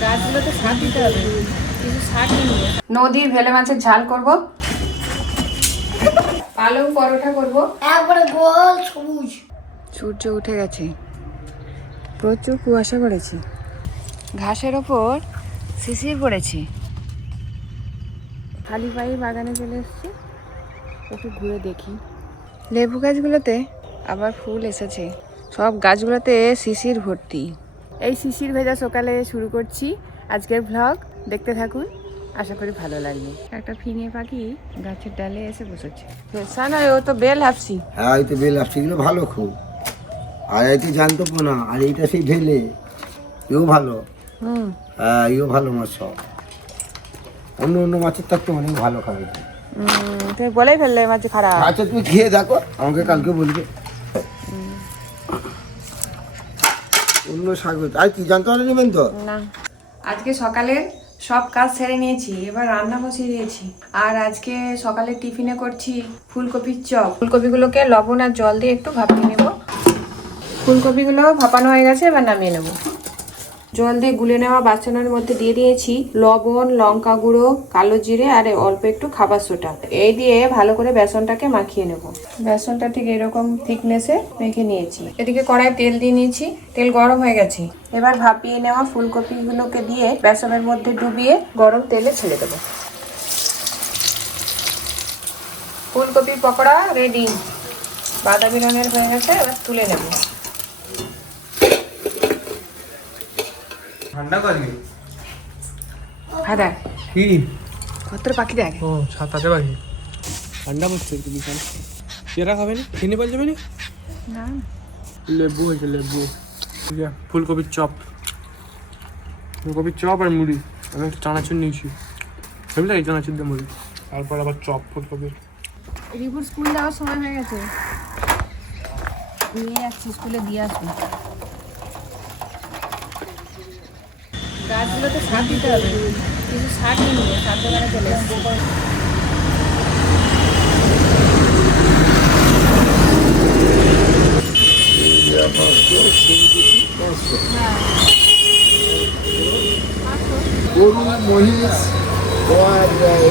গাছগুলোতে সার দিতে হবে। কিছু সার নেই নদীর ভেলে মাছের ঝাল করব। পালং পরোটা করব। একবারে গোল সবুজ। সূর্য উঠে গেছে। প্রচুর কুয়াশা পড়েছে। ঘাসের ওপর শিশির পড়েছে। খালি পায়ে বাগানে চলে এসেছি। একটু ঘুরে দেখি। লেবু গাছগুলোতে আবার ফুল এসেছে। সব গাছগুলোতে শিশির ভর্তি। এই শিশির ভেজা সকালে শুরু করছি আজকের ভ্লগ দেখতে থাকুন আশা করি ভালো লাগবে। একটা ফিঙে পাখি গাছের ডালে এসে বসেছে। সানা ও তো বেল হাফসি। হ্যাঁ এই তো বেল আপসিগুলো ভালো খুব। আর এই তো জানতো না আর এইটা সেই ঢেলে এও ভালো। হুম। হ্যাঁ এও ভালো মাছ সব। অন্য অন্য মাছের থাকতে অনেক ভালো খাবে। তুমি বলেই ফেললে মাছ খারাপ। আচ্ছা তুমি খেয়ে দেখো আমাকে কালকে বলবে। অন্য শাক আর কি, জানতে পারে নেবেন তো? না। আজকে সকালে সব কাজ সেরে নিয়েছি, এবার রান্না বসিয়ে দিয়েছি। আর আজকে সকালে টিফিনে করছি ফুলকপির চপ। ফুলকপিগুলোকে লবণ আর জল দিয়ে একটু ভাপিয়ে নেব। ফুলকপিগুলো ভাপানো হয়ে গেছে, এবার নামিয়ে নেব। জল দিয়ে গুলে নেওয়া বাসনের মধ্যে দিয়ে দিয়েছি লবণ, লঙ্কা গুঁড়ো, কালো জিরে আর অল্প একটু খাবার সোটা এই দিয়ে ভালো করে বেসনটাকে মাখিয়ে নেব। বেসনটা ঠিক এরকম থিকনেসে মেখে নিয়েছি। এদিকে কড়াই তেল দিয়ে নিয়েছি। তেল গরম হয়ে গেছে। এবার ভাপিয়ে নেওয়া ফুলকপিগুলোকে দিয়ে বেসনের মধ্যে ডুবিয়ে গরম তেলে ছেড়ে দেবো। ফুলকপির পকোড়া রেডি বাদামি রঙের হয়ে গেছে, এবার তুলে নেব। ঠান্ডা কাজকে হ্যাঁ দেখ। কি? কত পাখি দেখ। ও সাতাতে বাকি ঠান্ডা পড়ছে একটু বিশাল। পেয়ারা খাবে না? খেয়ে পাওয়া যাবে না? না। লেবু হয়েছে লেবু। ফুলকপির চপ। ফুলকপির চপ আর মুড়ি। আমি একটা চানাচুর নিয়েছি। ভেবে লাগে চানাচুর দিয়ে মুড়ি। তারপর আবার চপ ফুলকপির। রিপুর স্কুল যাওয়ার সময় হয়ে গেছে। নিয়ে যাচ্ছি স্কুলে দিয়ে আসব। গাছগুলোতে সার দিতে হবে। কিছু সার নিয়ে সার দোকানে চলে এসেছি। গরু মহিষ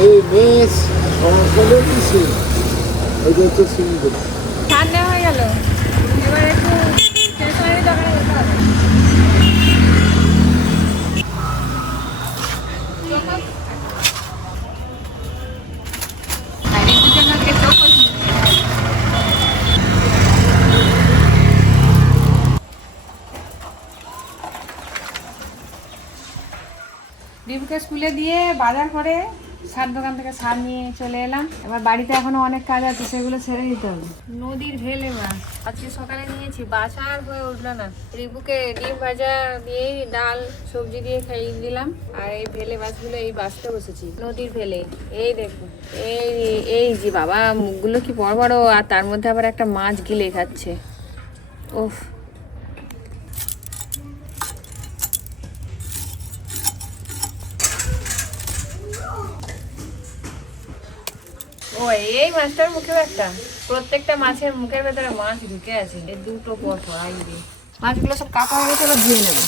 এই মেষ সকলের কিছু যে হচ্ছে সিঙ্গুর সার নেওয়া হয়ে গেল এবার একটু স্টেশনারি দোকানে যেতে হবে দীপকে স্কুলে দিয়ে বাজার করে সার দোকান থেকে সার নিয়ে চলে এলাম। এবার বাড়িতে এখনও অনেক কাজ আছে, সেগুলো ছেড়ে দিতে হবে। নদীর ভেলে মাছ আজকে সকালে নিয়েছি বাসা আর হয়ে উঠল না। রিপুকে ডিম ভাজা দিয়ে ডাল, সবজি দিয়ে খাইয়ে দিলাম। আর এই ভেলে মাছগুলো এই বাঁচতে বসেছি, নদীর ভেলে এই দেখুন এই এই যে বাবা, মুখগুলো কি বড় বড়, আর তার মধ্যে আবার একটা মাছ গিলে খাচ্ছে। ওফ ও এই মাছটার মুখেও একটা। প্রত্যেকটা মাছের মুখের ভেতরে মাছ ঢুকে আছে। এই দুটো পথ আইবে মাছগুলো সব কাটা হয়ে গেছে ধুয়ে নেব।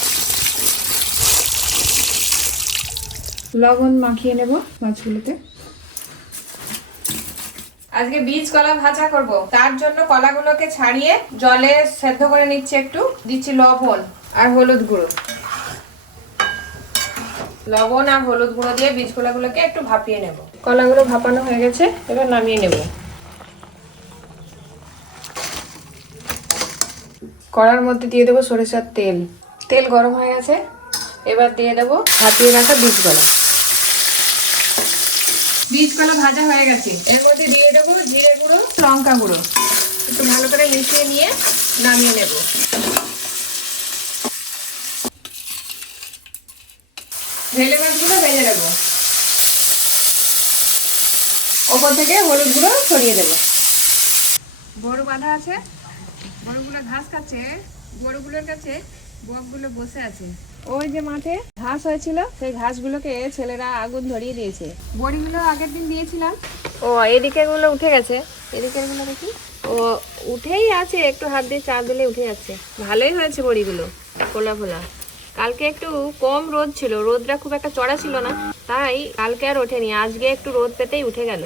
লবণ মাখিয়ে নেব মাছগুলোতে। আজকে বীজ কলা ভাজা করব। তার জন্য কলাগুলোকে ছাড়িয়ে জলে সেদ্ধ করে নিচ্ছি একটু। দিচ্ছি লবণ আর হলুদ গুঁড়ো। লবণ আর হলুদ গুঁড়ো দিয়ে বীজ কলাগুলোকে একটু ভাপিয়ে নেব। কলাগুলো ভাপানো হয়ে গেছে, এবার নামিয়ে নেব। কড়ার মধ্যে দিয়ে দেবো সরিষার তেল। তেল গরম হয়ে গেছে, এবার দিয়ে দেবো ভাপিয়ে রাখা বীজ কলা বীজ কলা ভাজা হয়ে গেছে, এর মধ্যে দিয়ে দেবো জিরে গুঁড়ো, লঙ্কা গুঁড়ো। একটু ভালো করে মিশিয়ে নিয়ে নামিয়ে নেব। ভেলে মাছগুলো ভেজে নেব। ওপর থেকে হলুদ গুঁড়ো ছড়িয়ে দেবো। গরু বাঁধা আছে। গরুগুলো ঘাস খাচ্ছে। গরুগুলোর কাছে বকগুলো বসে আছে। ওই যে মাঠে ঘাস হয়েছিল সেই ঘাসগুলোকে ছেলেরা আগুন ধরিয়ে দিয়েছে। বড়িগুলো আগের দিন দিয়েছিলাম। ও এদিকেরগুলো উঠে গেছে। এদিকেরগুলো দেখি। ও উঠেই আছে একটু হাত দিয়ে চা দিলে উঠে যাচ্ছে। ভালোই হয়েছে বড়িগুলো ফোলা ফোলা। কালকে একটু কম রোদ ছিল, রোদটা খুব একটা চড়া ছিল না, তাই কালকে আর ওঠেনি, আজকে একটু রোদ পেতেই উঠে গেল।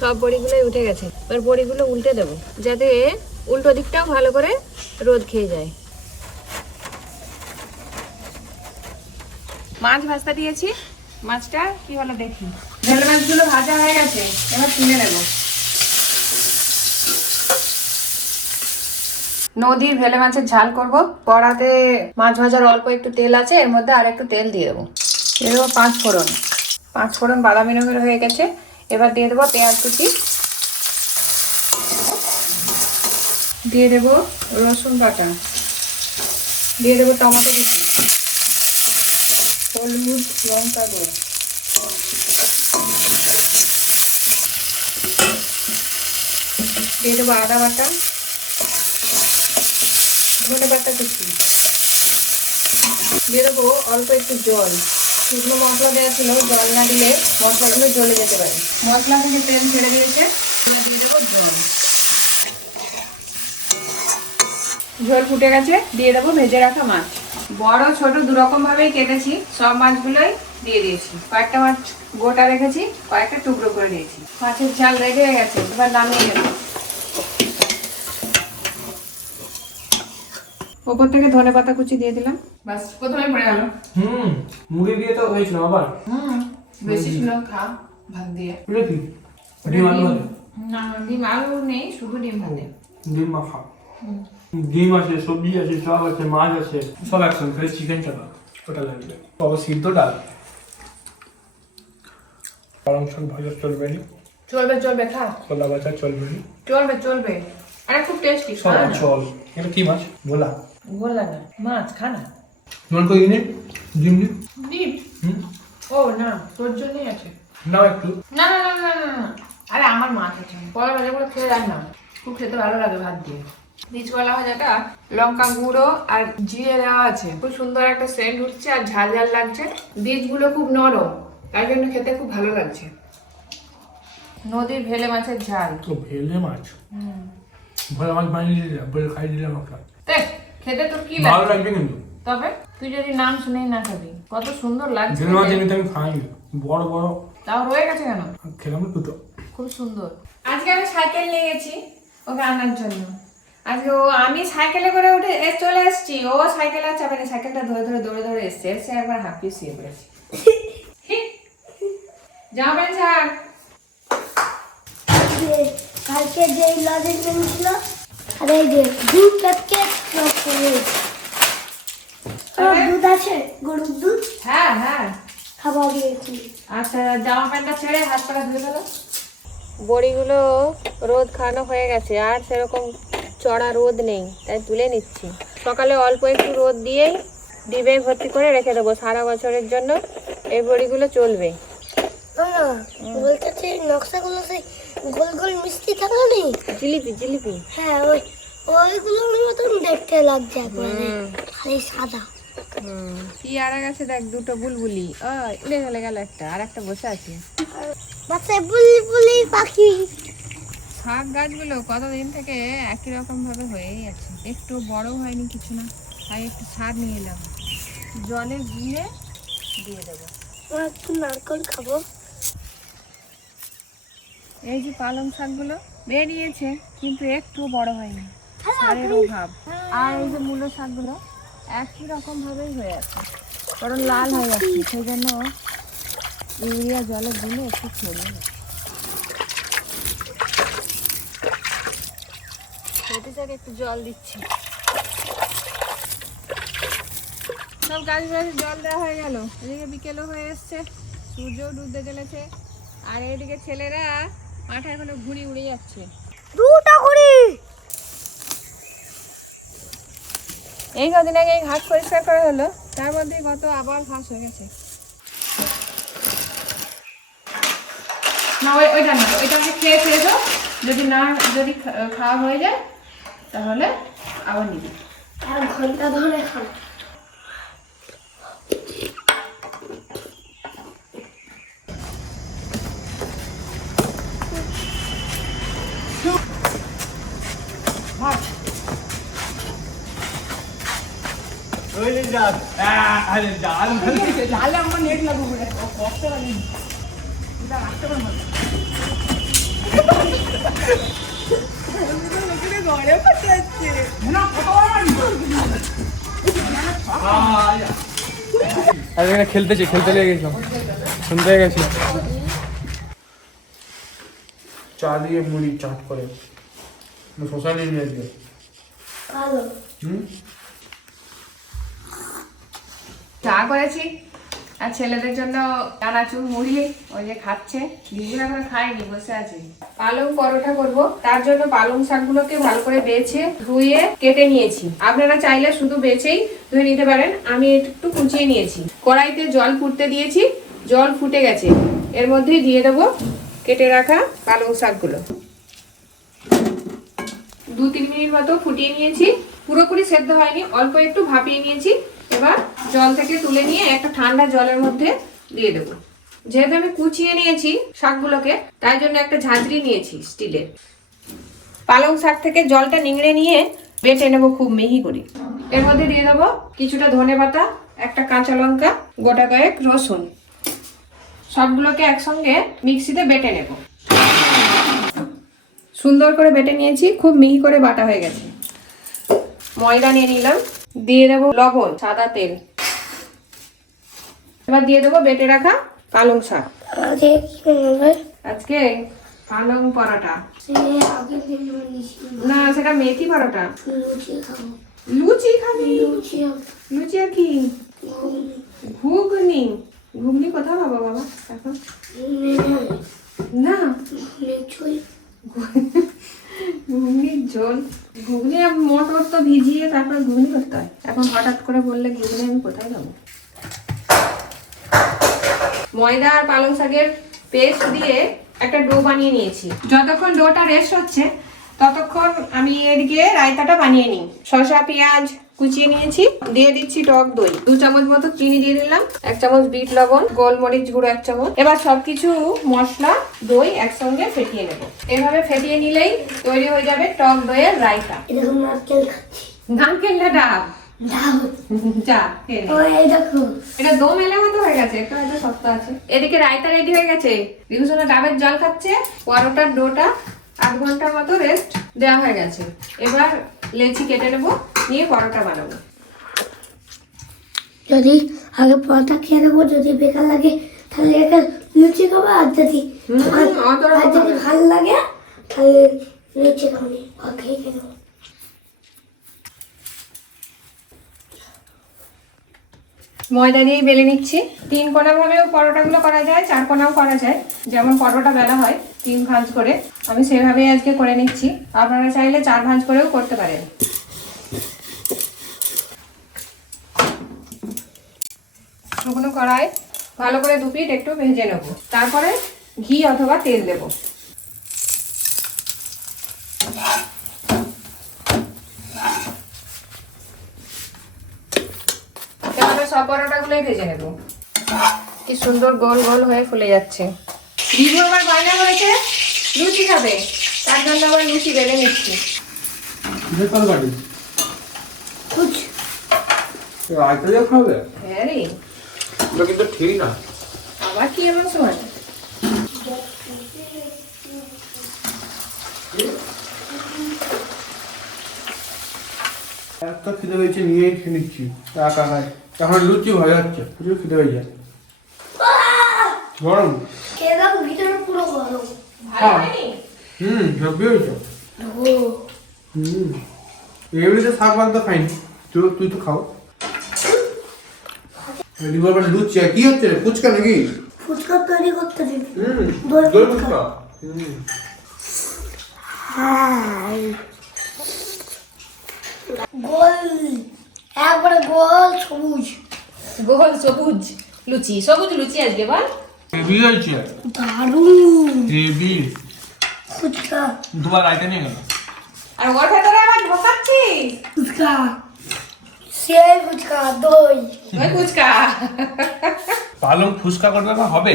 সব বড়িগুলোই উঠে গেছে, এবার বড়িগুলো উল্টে দেবো, যাতে উল্টো দিকটাও ভালো করে রোদ খেয়ে যায়। মাছ ভাজতে দিয়েছি, মাছটা কি হলো দেখি। ভেলে মাছগুলো ভাজা হয়ে গেছে, এবার তুলে নেব। নদীর ভেলে মাছের ঝাল করব। কড়াতে মাছ ভাজার অল্প একটু তেল আছে, এর মধ্যে আর একটু তেল দিয়ে দেবো। দিয়ে দেবো পাঁচ ফোড়ন। পাঁচ ফোড়ন বাদামি রঙের হয়ে গেছে। এবার দিয়ে দেবো পেঁয়াজ কুচি। দিয়ে দেবো রসুন বাটা। দিয়ে দেবো টমেটো কুচি। হলুদ লঙ্কা গুঁড়ো। দিয়ে দেবো আদা বাটা। ধনে পাতা কুচি। দিয়ে দেবো অল্প একটু জল। শুকনো মশলা দেওয়া ছিল, জল না দিলে মশলাগুলো জ্বলে যেতে পারে। মশলা থেকে তেল ছেড়ে দিয়েছে দিয়ে দেবো জল। ঝোল ফুটে গেছে, দিয়ে দেবো ভেজে রাখা মাছ। বড়, ছোট দু রকম ভাবেই কেটেছি, সব মাছগুলোই দিয়ে দিয়েছি। কয়েকটা মাছ গোটা রেখেছি, কয়েকটা টুকরো করে দিয়েছি। মাছের ঝাল রেডি হয়ে গেছে, এবার নামিয়ে নেব। ওপর থেকে ধনে পাতা কুচি দিয়ে দিলাম। বাস প্রথমে পড়ে গেল। হুম মুড়ি দিয়ে তো হয়েছিল আবার। হুম বেশি ছিল খা ভাত দিয়ে। এটা কি? ডিম আলু না ডিম আলু নেই শুধু ডিম ভাতে ডিম মাখা ডিম আছে সবজি আছে সব আছে মাছ আছে সব একসঙ্গে খালি চিকেন চাপা ওটা লাগবে। বাবা সিদ্ধ ডাল। পালং শাক ভাজা চলবে নি? চলবে চলবে খা। কলা ভাজা চলবে নি? চলবে চলবে। আরে খুব টেস্টি সব চল। এটা কি মাছ? বলা বললা না। মাছ খা না। তোমার কই দিনে ডিম ডিম ডিম ও না তোর জন্যই আছে। নাও একটু। না না না না না আরে আমার মাছ আছে কলা ভাজাগুলো খেয়ে রাখ না। খুব খেতে ভালো লাগে ভাত দিয়ে। বীজ কলা ভাজাটা লঙ্কা গুঁড়ো আর জিরে দেওয়া আছে। খুব সুন্দর একটা সেন্ট উঠছে আর ঝাল ঝাল লাগছে। বীজগুলো খুব নরম। তাই জন্য খেতে খুব ভালো লাগছে। নদীর ভেলে মাছের ঝাল। তো ভেলে মাছ? ভোলা মাছ বানিয়ে দিলাম খাই দিলাম একটা দেখ খেতে তোর কি ভালো লাগবে? কিন্তু। তবে তুই যদি নাম শুনেই না খাবি কত সুন্দর লাগছে ভেলে মাছ এমনিতে আমি খাই বড় বড়। তাও রয়ে গেছে কেন? খেলাম দুটো। খুব সুন্দর। আজকে আমি সাইকেল নিয়ে গেছি ওকে আনার জন্য। আজকে ও আমি সাইকেলে করে উঠে চলে এসেছি। ও সাইকেল আর চাপে না সাইকেলটা ধরে ধরে দৌড়ে দৌড়ে এসছে। এসে একবার হাঁপিয়ে শুয়ে পড়েছি। জামা প্যান্ট ছাড় কালকে যে লজেন্স আর এই যে দুধ প্যাকেট দুধ আছে? গরুর দুধ? হ্যাঁ হ্যাঁ। দিয়েছি আচ্ছা জামা প্যান্টটা ছেড়ে হাত পাটা ধুয়ে ফেলো। বড়িগুলো রোদ খাওয়ানো হয়ে গেছে আর সেরকম চড়া রোদ নেই তাই তুলে নিচ্ছি। সকালে অল্প একটু রোদ দিয়েই ডিবে ভর্তি করে রেখে দেবো সারা বছরের জন্য এই বড়িগুলো চলবে। বলতেছে নকশাগুলো সেই গোল গোল মিষ্টি থাকা নেই জিলিপি জিলিপি। হ্যাঁ ওই ওইগুলোর মতন দেখতে লাগছে একবারে খালি সাদা। আর গেছে দেখ দুটো বুলবুলি। ও উড়ে চলে গেল একটা আর একটা বসে আছে। বাচ্চা বুলি বুলি পাখি। শাক গাছগুলো কতদিন থেকে একই রকম ভাবে হয়েই আছে। একটু বড় হয়নি কিছু না তাই একটু সার নিয়ে এলাম। জলে গুলে দিয়ে দেবো। একটু নারকল খাব। এই যে পালং শাকগুলো বেরিয়েছে কিন্তু একটু বড় হয়নি। সারের অভাব। আর এই যে মূলো শাকগুলো একই রকম ভাবেই হয়ে আছে। কারণ লাল হয়ে যাচ্ছে সেই জন্য ইউরিয়া জলে গুলে একটু ছড়িয়ে। খেতে একটু জল দিচ্ছি। সব গাছ গাছ জল দেওয়া হয়ে গেল। এদিকে বিকেলও হয়ে এসছে সূর্যও ডুবতে চলেছে। আর এদিকে ছেলেরা মাঠে এখনও ঘুড়ি উড়ে যাচ্ছে দুটা করি এই কদিন আগে এই ঘাস পরিষ্কার করা হলো তার মধ্যে কত আবার ঘাস হয়ে গেছে। না ওই ওইটা না ওইটাকে খেয়ে ফেলে দাও। যদি না যদি খা- খাওয়া হয়ে যায় তাহলে আবার নিবি। আর ঘণ্টা ধরে খাব। ওই যে আর এখানে খেলতেছে খেলতে লেগে গেছিলাম সন্ধ্যা হয়ে গেছে চা দিয়ে মুড়ি চাট করে শশা নিয়ে নিয়ে আসবে ভালো হুম চা করেছি। আর ছেলেদের জন্য চানাচুর মুড়ি, ওই যে খাচ্ছে। বিজুর এখন খাইনি, বসে আছে। পালং পরোটা করব। তার জন্য পালং শাকগুলোকে ভালো করে বেছে, ধুয়ে কেটে নিয়েছি। আপনারা চাইলে শুধু বেছেই ধুয়ে নিতে পারেন। আমি একটু কুচিয়ে নিয়েছি। কড়াইতে জল ফুটতে দিয়েছি। জল ফুটে গেছে। এর মধ্যেই দিয়ে দেবো কেটে রাখা পালং শাকগুলো। দু তিন মিনিট মতো ফুটিয়ে নিয়েছি। পুরোপুরি সেদ্ধ হয়নি। অল্প একটু ভাপিয়ে নিয়েছি। এবার জল থেকে তুলে নিয়ে একটা ঠান্ডা জলের মধ্যে দিয়ে দেবো। যেহেতু আমি কুচিয়ে নিয়েছি শাকগুলোকে, তাই জন্য একটা ঝাঁঝরি নিয়েছি স্টিলের পালং শাক থেকে জলটা নিংড়ে নিয়ে বেটে নেব খুব মিহি করে। এর মধ্যে দিয়ে দেবো কিছুটা ধনে পাতা, একটা কাঁচা লঙ্কা, গোটা কয়েক রসুন। সবগুলোকে একসঙ্গে মিক্সিতে বেটে নেব। সুন্দর করে বেটে নিয়েছি, খুব মিহি করে বাটা হয়ে গেছে। ময়দা নিয়ে নিলাম। দিয়ে দেবো লবণ সাদা তেল। এবার দিয়ে দেবো বেটে রাখা পালং শাক। আজকে পালং পরোটা। না সেটা মেথি পরোটা। লুচি খাবি। লুচি আর কি? ঘুগনি। ঘুগনি কোথাও পাবো বাবা? এখন? না। ঘুগনির ঝোল। ঘুগনি মটর তো ভিজিয়ে তারপর ঘুগনি করতে হয়। এখন হঠাৎ করে বললে ঘুগনি আমি কোথায় যাব ময়দা আর পালং শাকের পেস্ট দিয়ে একটা ডো বানিয়ে নিয়েছি। যতক্ষণ ডোটা রেস্ট হচ্ছে, ততক্ষণ আমি এদিকে রায়তাটা বানিয়ে নিই। শসা, পেঁয়াজ কুচিয়ে নিয়েছি দিয়ে দিচ্ছি টক দই। দু চামচ মতো চিনি দিয়ে দিলাম এক চামচ বিট লবণ গোলমরিচ গুঁড়ো এক চামচ। এবার সবকিছু মশলা দই একসঙ্গে ফেটিয়ে নেব। এভাবে ফেটিয়ে নিলেই তৈরি হয়ে যাবে টক দইয়ের রায়তা। নারকেল ডাব? হয়ে এদিকে রায়তা রেডি হয়ে গেছে। বিভূষণা ডাবের জল খাচ্ছে পরোটার ডোটা আধ ঘণ্টার মতো রেস্ট দেওয়া হয়ে গেছে। এবার লেচি কেটে নেব। নিয়ে পরোটা বানাবো। যদি আগে পরোটা খেয়ে নেব যদি বেকার লাগে তাহলে একটা লুচি খাব আর যদি আর যদি ভালো লাগে তাহলে লুচি খাব খেয়ে খেয়ে নেব। ময়দা দিয়েই বেলে নিচ্ছি। তিন কোনা ভাবেও পরোটাগুলো করা যায় চার কোনাও করা যায়। যেমন পরোটা বেলা হয় তিন ভাঁজ করে। আমি সেভাবেই আজকে করে নিচ্ছি। আপনারা চাইলে চার ভাঁজ করেও করতে পারেন শুকনো কড়াই ভালো করে দু পিঠ একটু ভেজে নেব। তারপরে ঘি অথবা তেল দেব। সব পরোটাগুলোই ভেজে নেব। কি সুন্দর গোল গোল হয়ে ফুলে যাচ্ছে। রিভু আবার বায়না করেছে লুচি খাবে। তার জন্য আবার লুচি বেলে নিচ্ছি। রায়তা দিয়ে খাবে? হ্যাঁ রে। ওটা কিন্তু ঠিক না। আবার কি এমন সময়? একটা খিদে পেয়েছে নিয়েই খেয়ে নিচ্ছি। একা খাই এখন লুচি ভাজা হচ্ছে প্রচুর খিদে পেয়ে যায় গরম? খেয়ে দেখো ভিতরে পুরো গরম। ভালো হয়নি হুম সবই হয়েছে। হুম। এমনিতে শাক ভাত তো খাইনি। তুই তুই তো খাও। লিভার বাট লুচি আর কি হচ্ছে? ফুচকা নাকি? ফুচকা তৈরি করতে দিবি। হুম দই ফুচকা। হুম গোল একবারে গোল সবুজ। গোল সবুজ লুচি সবুজ লুচি আজকে বল। হেভি হয়েছে। দারুণ। হেভি ফুচকা। দুবার রাইতে নিয়ে গেল। আর ওর ভেতরে আবার ঢোকাচ্ছিস? ফুচকা। সেই ফুচকা দই। ফুচকা। পালং ফুচকা করবে না হবে?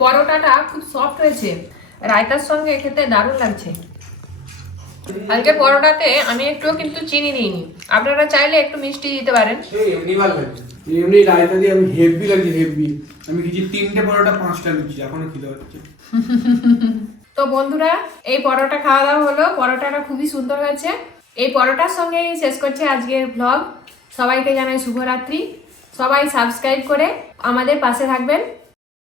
পরোটাটা খুব সফট হয়েছে। রায়তার সঙ্গে খেতে দারুণ লাগছে। আজকে পরোটাতে আমি একটুও কিন্তু চিনি দিইনি। আপনারা চাইলে একটু মিষ্টি দিতে পারেন। এমনি ভালো লাগছে। এমনি রায়তা দিয়ে আমি হেভি লাগছে হেভি। আমি খেয়েছি তিনটে পরোটা পাঁচটা লুচি এখনও খিদে হচ্ছে তো বন্ধুরা এই পরোটা খাওয়া দাওয়া হলো। পরোটাটা খুবই সুন্দর হয়েছে। এই পরোটার সঙ্গে শেষ করছে আজকের ব্লগ সবাইকে জানাই শুভরাত্রি। সবাই সাবস্ক্রাইব করে আমাদের পাশে থাকবেন।